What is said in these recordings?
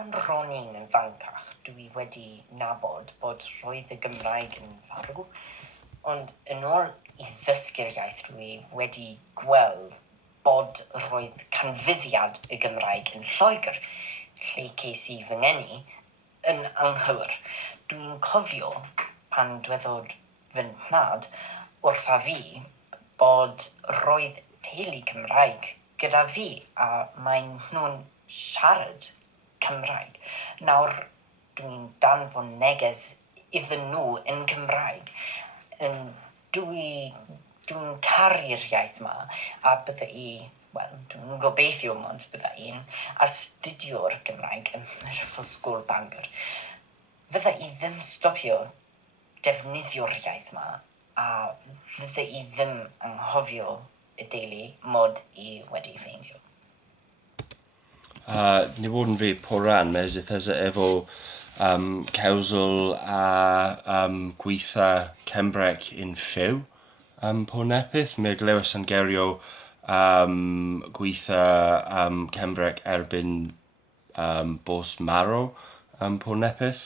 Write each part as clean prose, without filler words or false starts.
Pan ro'n i'n ifancach, dwi wedi nabod bod roedd y Gymraeg yn farw, ond yn ôl i ddysgu'r iaith dwi wedi gweld bod roedd canfyddiad y Gymraeg yn Lloegr, lle ces I fy ngeni yn anghywir. Dwi'n cofio pan dwedodd fy nhad wrtha fi bod roedd teulu Cymraeg gyda fi a maen nhw'n siarad Cymraeg. Nawr dwi'n danfon neges iddyn nhw yn Cymraeg. Dwi'n caru'r iaith yma a bydda I, dwi'n gobeithio ond bydda i'n astudio'r Gymraeg yn yr ysgol Bangor. Fydda I ddim stopio defnyddio'r iaith yma a fydda I ddim anghofio y deulu mod I wedi ffeindio. Ni fod yn fi poran mes ythes efo cawsol a gweitha Kembrek yn ffew po nepeth. Mae glewes yn gerio gweitha Kembrek erbyn bos marw po nepeth.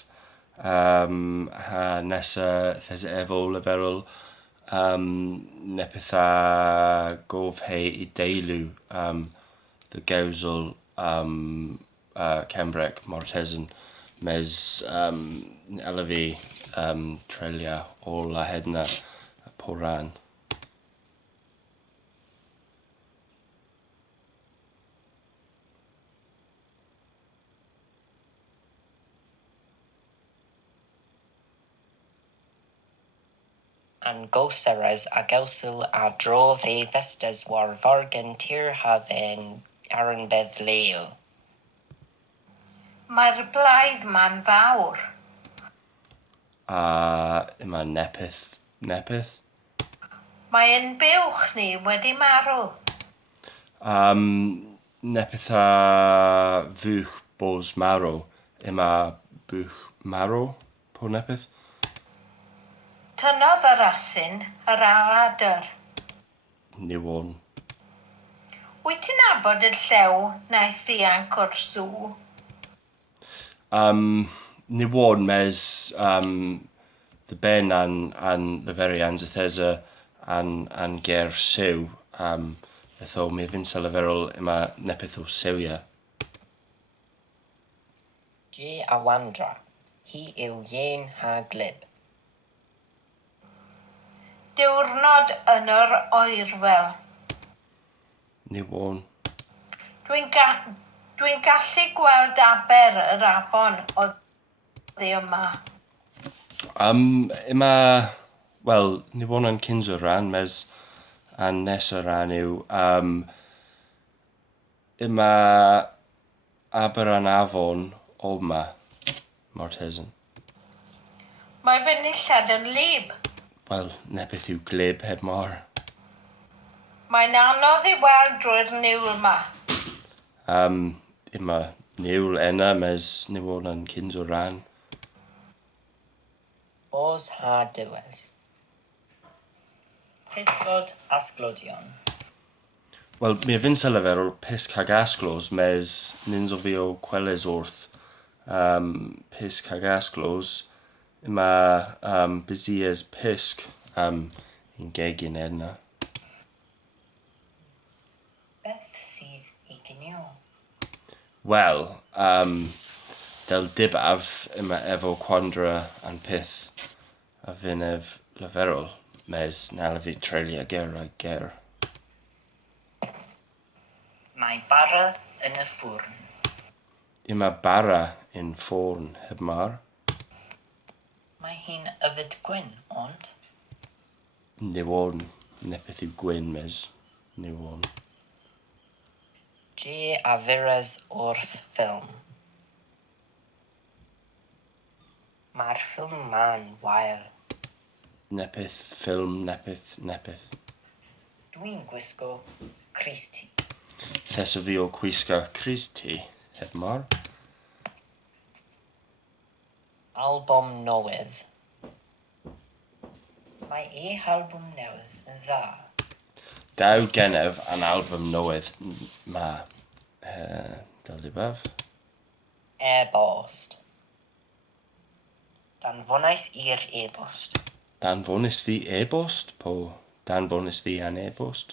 Nesa ythes efo leferol nepeth a gof hei I deulu the gawsol Kembrek Mortesan mes elefi Treylya o la hedna poran. An goseres a gawsil a dro fe festes war vargen tir hafen aran bedd leil. Mae'r blaidd ma'n fawr. Yma nepeth. Mae'n buwch ni wedi marw. Nepeth a fwch bos marw. Yma bwch marw po nepeth. Tynodd yr asyn yr aladr. Ni won. Wyt ti'n nabod y llew naeth ddianc o'r sw? Ni won mes the ben an the very anzithesa an ger sew etho mi fynd leferol yma nepeth o sewia. A wandra, hi yw yen ha glib. Diwrnod yn yr oerfel. Ni won. Dwi'n gallu gweld aber yr afon o ddi yma. Ni won an kinzo ran mes an nesa ran yw yma aber an afon o yma Mortesan. Mae fy nillad yn lib. Nepeth yw glib heb mar. Mae'n anodd I weld drwy'r niwl yma. Yma niwl enna mes ni won an kinzo ran. Os ha dywes. Pisgod asglodion. Mi fynd leferol pisg hag asglos mes nins o fi o kwelles wrth pisg hag asglos. Yma busies pisg yn gegin edna. Beth sydd I gnio? Del dibaf yma efo quandra an pith a fynef leferol mes nalafi Treylya ger. Mae bara yn y ffwrn. Yma bara yn ffwrn heb mar. Mae hi'n yfyd gwyn, ond? Ni won, nepeth yw gwyn mes, ni won. A fires wrth ffilm. Mae'r ffilm ma'n wael. Nepeth, ffilm, nepeth. Dwi'n gwisgo crys ti. Thes o fi o cwisga crys ti, heb mar. Album newydd. Mae album newydd yn dda. Daw genef an album newydd ma. Del dibaf. E-bost. Danfonais i'r e-bost. Danfonis fi e-bost? Po danfonis fi an e-bost?